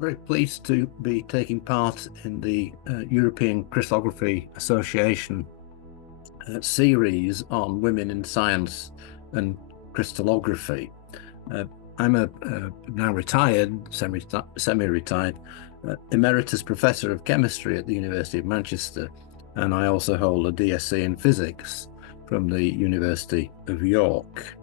Very pleased to be taking part in the European Crystallography Association series on women in science and crystallography. I'm a now retired, semi-retired emeritus professor of chemistry at the University of Manchester, and I also hold a DSc in physics from the University of York.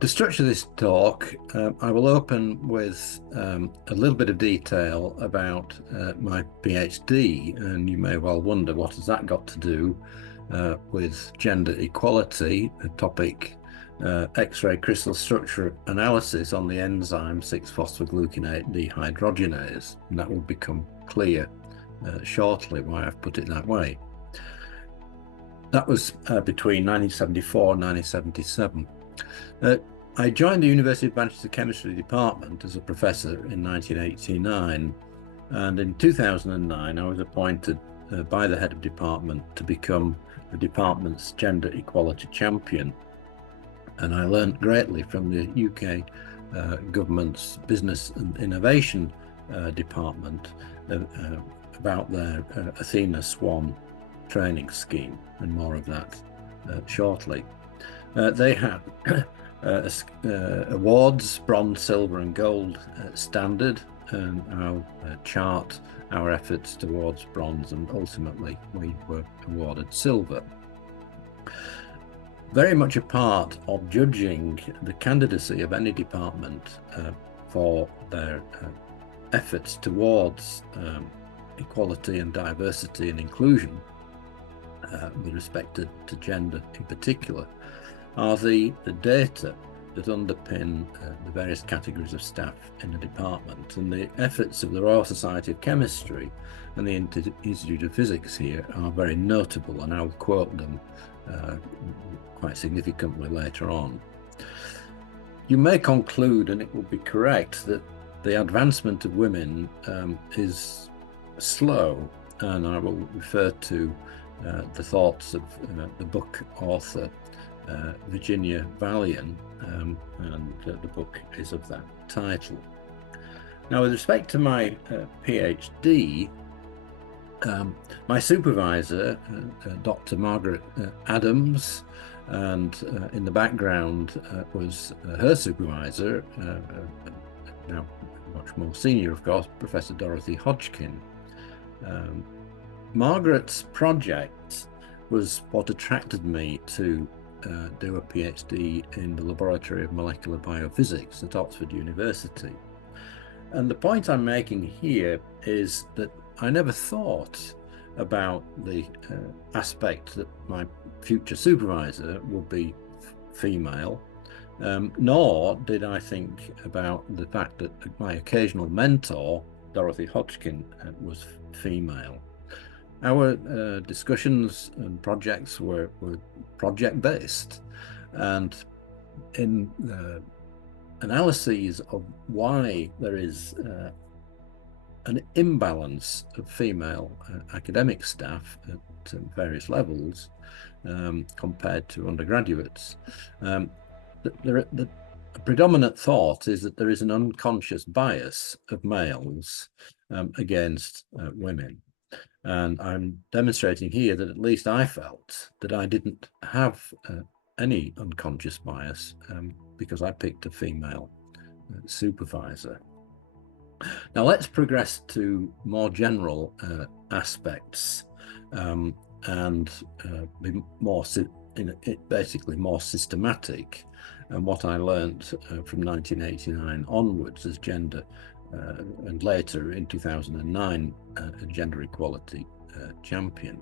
To structure this talk, I will open with a little bit of detail about my PhD, and you may well wonder, what has that got to do with gender equality, a topic X-ray crystal structure analysis on the enzyme 6-phosphogluconate dehydrogenase, and that will become clear shortly why I've put it that way. That was between 1974 and 1977. I joined the University of Manchester Chemistry Department as a professor in 1989, and in 2009 I was appointed by the head of department to become the department's gender equality champion. And I learned greatly from the UK government's business and innovation department about their Athena SWAN training scheme, and more of that shortly. They had awards, bronze, silver and gold standard, and I'll chart our efforts towards bronze, and ultimately we were awarded silver. Very much a part of judging the candidacy of any department for their efforts towards equality and diversity and inclusion with respect to gender in particular are the data that underpin the various categories of staff in the department. And the efforts of the Royal Society of Chemistry and the Institute of Physics here are very notable, and I'll quote them quite significantly later on. You may conclude, and it will be correct, that the advancement of women is slow, and I will refer to the thoughts of the book author Virginia Valian, and the book is of that title. Now, with respect to my PhD, my supervisor, Dr. Margaret Adams, and in the background was her supervisor, now much more senior, of course, Professor Dorothy Hodgkin. Margaret's project was what attracted me to do a PhD in the Laboratory of Molecular Biophysics at Oxford University. And the point I'm making here is that I never thought about the aspect that my future supervisor would be female, nor did I think about the fact that my occasional mentor, Dorothy Hodgkin, was female. Our discussions and projects were project-based, and in analyses of why there is an imbalance of female academic staff at various levels compared to undergraduates, the predominant thought is that there is an unconscious bias of males against women. And I'm demonstrating here that at least I felt that I didn't have any unconscious bias because I picked a female supervisor. Now let's progress to more general aspects and be more basically more systematic, and what I learned from 1989 onwards as gender and later in 2009 a gender equality champion.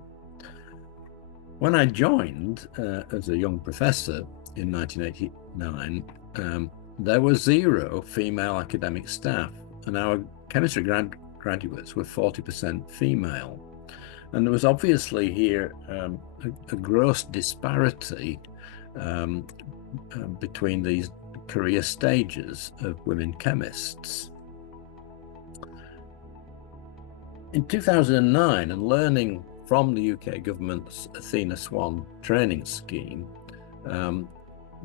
When I joined as a young professor in 1989, there were 0 female academic staff, and our chemistry graduates were 40% female. And there was obviously here a gross disparity between these career stages of women chemists. In 2009, and learning from the UK government's Athena SWAN training scheme,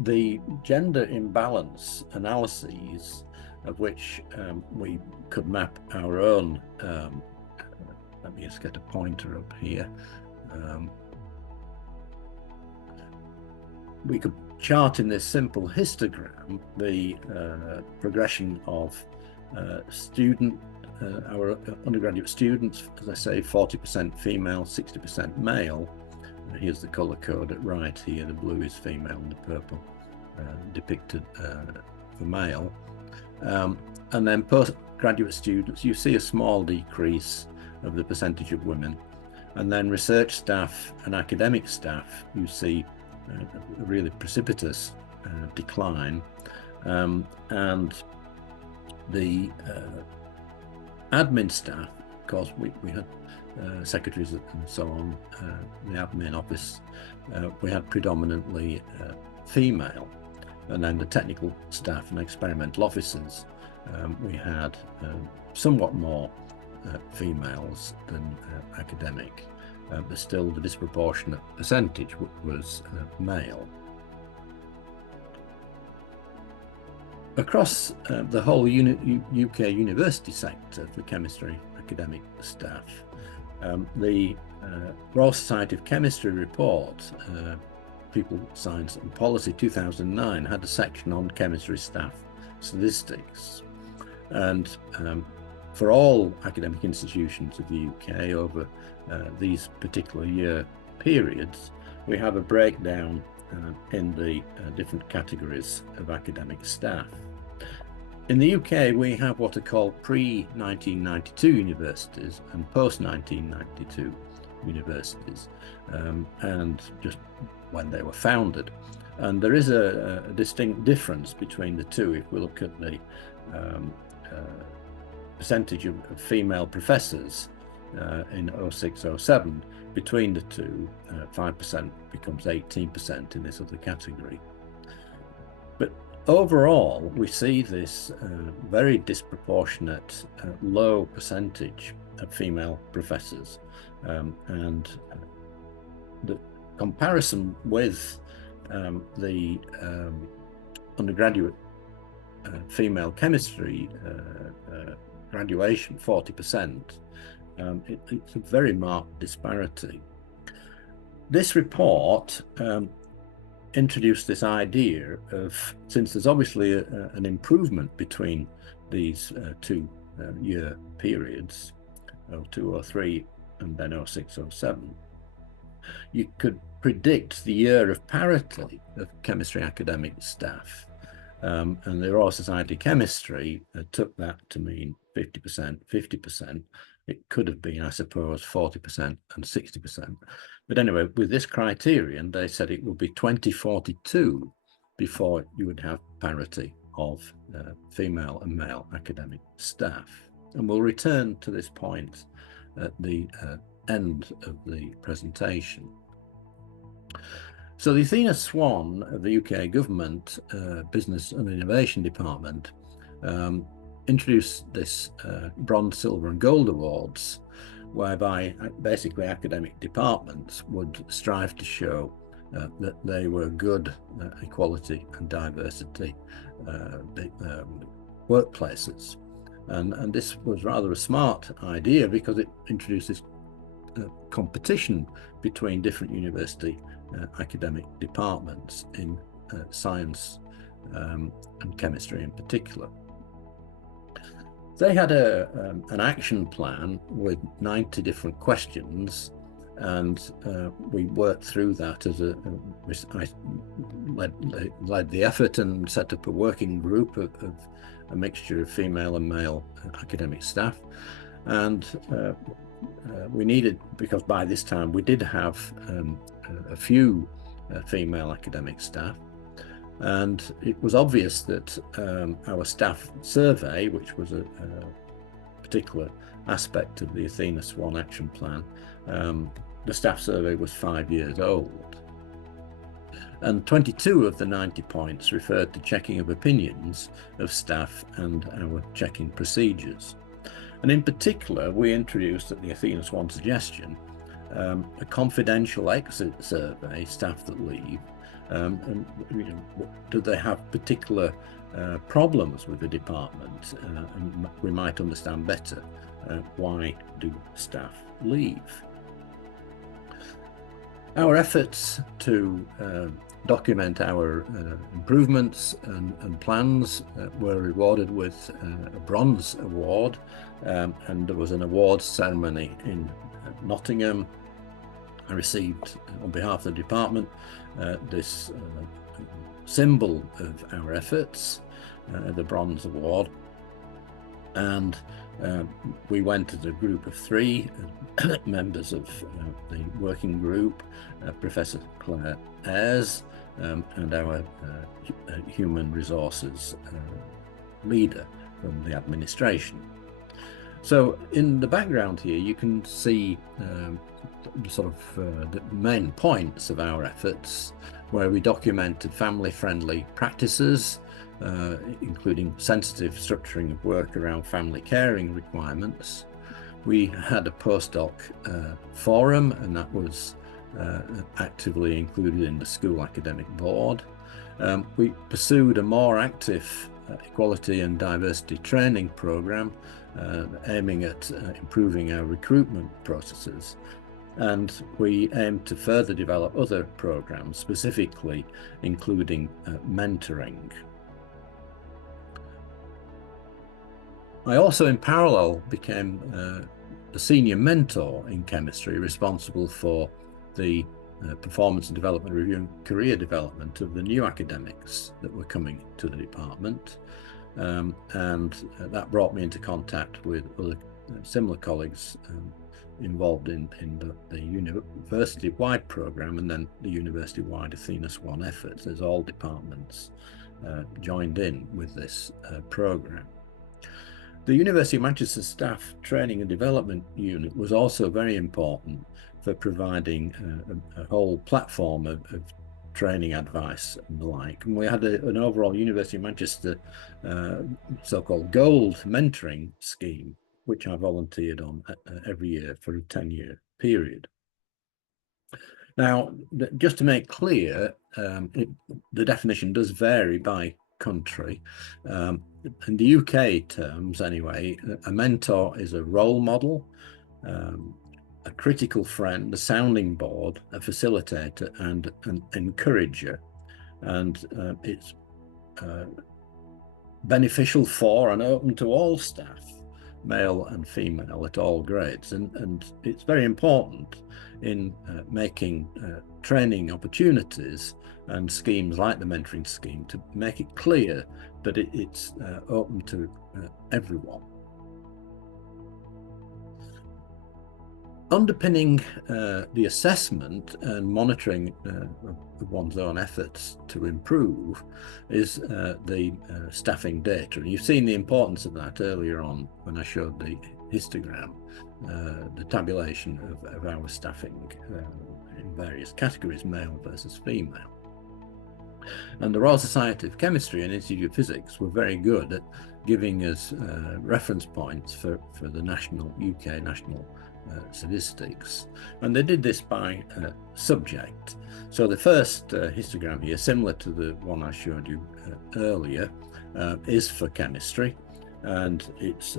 the gender imbalance analyses of which we could map our own. Let me just get a pointer up here. We could chart in this simple histogram the progression of our undergraduate students, as I say, 40% female, 60% male. Here's the color code at right here. The blue is female and the purple depicted for male. And then postgraduate students, you see a small decrease of the percentage of women. And then research staff and academic staff, you see a really precipitous decline. And the admin staff, of course, we had secretaries and so on, the admin office, we had predominantly female. And then the technical staff and experimental officers, we had somewhat more females than academic, but still the disproportionate percentage was male. Across the whole UK university sector for chemistry academic staff, the Royal Society of Chemistry report, People, Science and Policy 2009, had a section on chemistry staff statistics. And for all academic institutions of the UK over these particular year periods, we have a breakdown in the different categories of academic staff. In the UK, we have what are called pre-1992 universities and post-1992 universities, and just when they were founded. And there is a distinct difference between the two if we look at the percentage of female professors in 06-07. Between the two, 5% becomes 18% in this other category. But overall, we see this very disproportionate low percentage of female professors, and the comparison with the undergraduate female chemistry graduation, 40%, it's a very marked disparity. This report introduced this idea of, since there's obviously an improvement between these two year periods, 02, 03 and then 06, 07, you could predict the year of parity of chemistry academic staff. And the Royal Society of Chemistry took that to mean 50%, 50%. It could have been, I suppose, 40% and 60%. But anyway, with this criterion, they said it would be 2042 before you would have parity of female and male academic staff. And we'll return to this point at the end of the presentation. So the Athena SWAN of the UK government Business and Innovation Department introduced this bronze, silver and gold awards, whereby basically academic departments would strive to show that they were good equality and diversity workplaces. And this was rather a smart idea because it introduces competition between different university academic departments in science and chemistry in particular. They had an action plan with 90 different questions, and we worked through that as I led the effort and set up a working group of a mixture of female and male academic staff. And we needed, because by this time we did have a few female academic staff, and it was obvious that our staff survey, which was a particular aspect of the Athena SWAN action plan, the staff survey was 5 years old. And 22 of the 90 points referred to checking of opinions of staff and our checking procedures. And in particular, we introduced at the Athena SWAN suggestion a confidential exit survey, staff that leave, and do they have particular problems with the department, and we might understand better why do staff leave. Our efforts to document our improvements and plans were rewarded with a bronze award, and there was an awards ceremony in Nottingham. I received, on behalf of the department, this symbol of our efforts, the Bronze Award, and we went as a group of 3 members of the working group, Professor Claire Ayres, and our human resources leader from the administration. So in the background here you can see sort of the main points of our efforts, where we documented family-friendly practices, including sensitive structuring of work around family caring requirements. We had a postdoc forum, and that was actively included in the school academic board. We pursued a more active equality and diversity training program, aiming at improving our recruitment processes. And we aim to further develop other programs, specifically including mentoring. I also, in parallel, became the senior mentor in chemistry, responsible for the performance and development review and career development of the new academics that were coming to the department. And that brought me into contact with other similar colleagues involved in the university-wide program, and then the university-wide Athena SWAN efforts, as all departments joined in with this program. The University of Manchester Staff Training and Development Unit was also very important for providing a whole platform of training advice and the like. And we had an overall University of Manchester so-called gold mentoring scheme, which I volunteered on every year for a 10-year period. Now, just to make clear, the definition does vary by country. In the UK terms anyway, a mentor is a role model, a critical friend, a sounding board, a facilitator, and an encourager. And it's beneficial for and open to all staff, male and female, at all grades. And it's very important in making training opportunities and schemes like the mentoring scheme to make it clear that it's open to everyone. Underpinning the assessment and monitoring of one's own efforts to improve is the staffing data. And you've seen the importance of that earlier on when I showed the histogram, the tabulation of our staffing in various categories, male versus female. And the Royal Society of Chemistry and Institute of Physics were very good at giving us reference points for the UK national statistics, and they did this by subject. So the first histogram here, similar to the one I showed you earlier, is for chemistry, and it's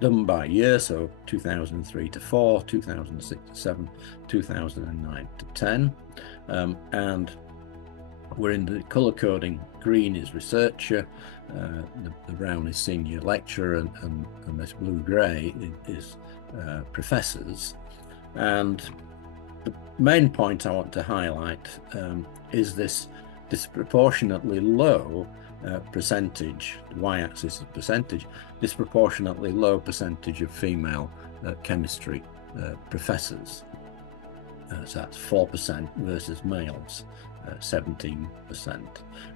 done by year, so 2003 to 4, 2006 to 7, 2009 to 10, and we're in the colour coding. Green is researcher, the brown is senior lecturer, and this blue-grey is professors. And the main point I want to highlight is this disproportionately low percentage, the y-axis is percentage, disproportionately low percentage of female chemistry professors. So that's 4% versus males, 17%.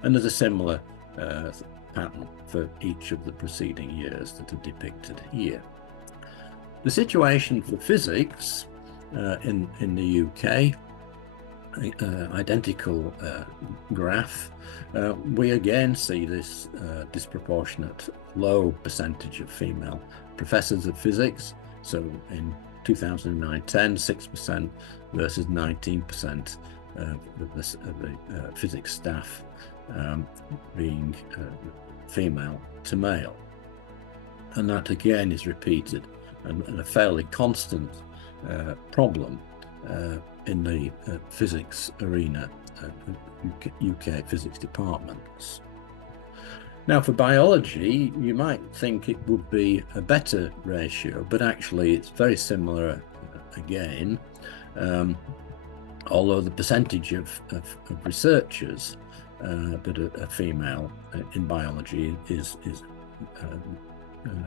And there's a similar pattern for each of the preceding years that are depicted here. The situation for physics in the UK, identical graph, we again see this disproportionate low percentage of female professors of physics. So in 2009-10, 6% versus 19% of the physics staff being female to male. And that again is repeated and a fairly constant problem in the physics arena, UK physics departments. Now, for biology, you might think it would be a better ratio, but actually it's very similar again, although the percentage of researchers that are female in biology is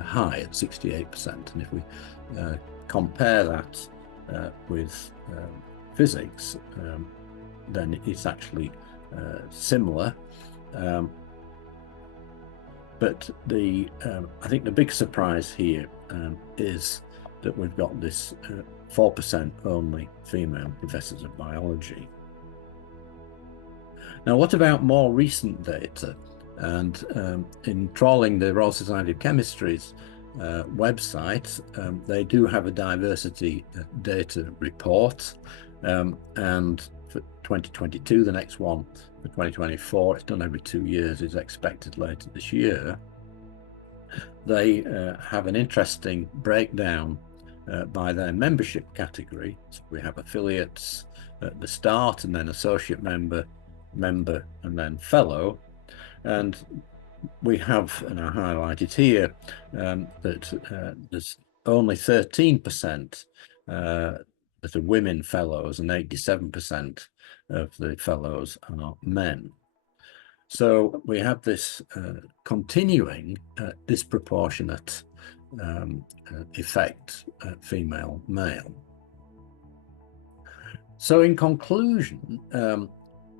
high at 68%. And if we compare that with physics, then it's actually similar. But I think the big surprise here is that we've got this 4% only female professors of biology. Now, what about more recent data? And in trawling the Royal Society of Chemistry's website, they do have a diversity data report, and for 2022, the next one for 2024, it's done every 2 years, is expected later this year. They have an interesting breakdown by their membership category. So we have affiliates at the start, and then associate member, and then fellow. And we have, and I highlight it here, that there's only 13% that are women fellows, and 87% of the fellows are men. So we have this continuing disproportionate effect, female-male. So in conclusion,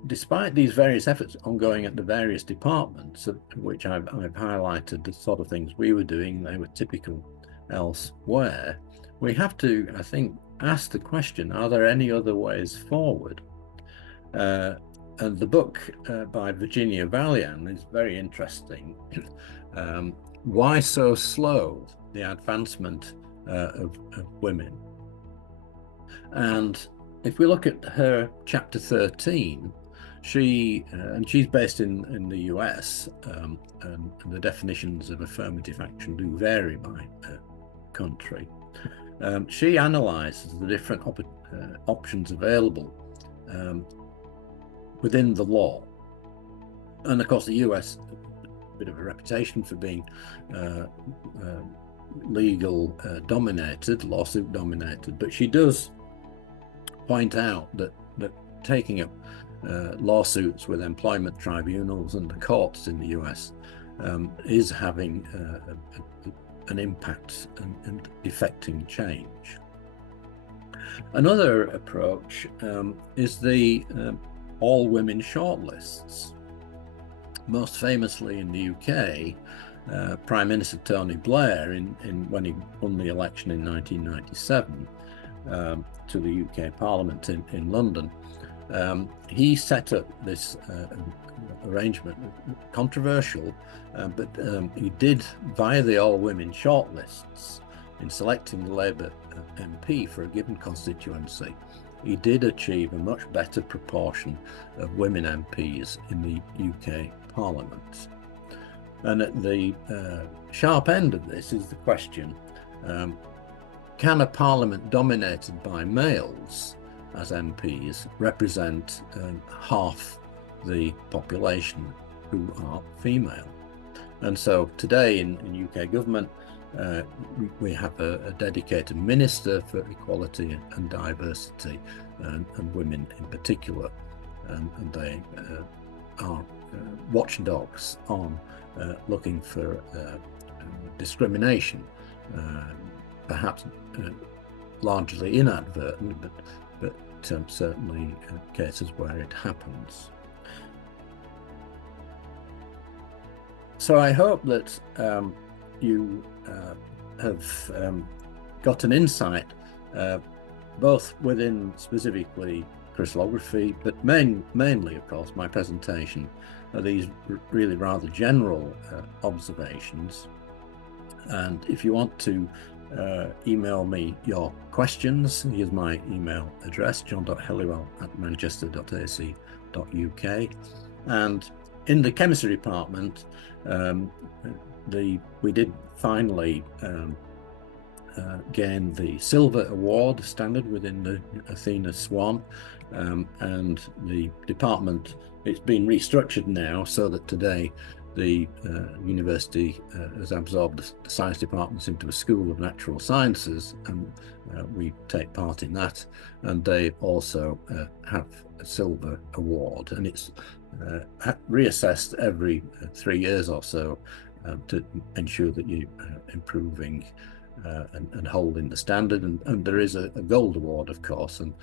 despite these various efforts ongoing at the various departments, of which I've highlighted the sort of things we were doing, they were typical elsewhere, we have to, I think, ask the question, are there any other ways forward? And the book by Virginia Valian is very interesting. Why so slow, the advancement of women? And if we look at her chapter 13, and she's based in the US, and the definitions of affirmative action do vary by country. She analyzes the different options available within the law. And of course, the US, a bit of a reputation for being legal dominated, lawsuit dominated, but she does point out that taking up lawsuits with employment tribunals and the courts in the US is having an impact and effecting change. Another approach is the all-women shortlists. Most famously in the UK, Prime Minister Tony Blair, when he won the election in 1997 to the UK Parliament in London, he set up this arrangement, controversial, but he did, via the all-women shortlists, in selecting the Labour MP for a given constituency, he did achieve a much better proportion of women MPs in the UK Parliament. And at the sharp end of this is the question, can a parliament dominated by males as MPs represent half the population who are female? And so today in UK government, we have a dedicated minister for equality and diversity, and women in particular, and they are watchdogs on looking for discrimination, perhaps largely inadvertent, but certainly cases where it happens. So I hope that you have got an insight, both within specifically crystallography, but mainly, of course, my presentation are these really rather general observations. And if you want to email me your questions, here's my email address, john.helliwell@manchester.ac.uk. And in the chemistry department, we did finally gain the Silver Award standard within the Athena SWAN, and the department, it's been restructured now so that today the university has absorbed the science departments into a School of Natural Sciences, and we take part in that, and they also have a Silver Award, and it's reassessed every 3 years or so to ensure that you're improving and holding the standard. And there is a gold award, of course, and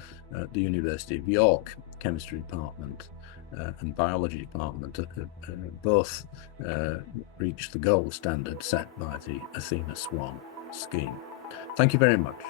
the University of York Chemistry Department and Biology Department both reached the gold standard set by the Athena SWAN scheme. Thank you very much.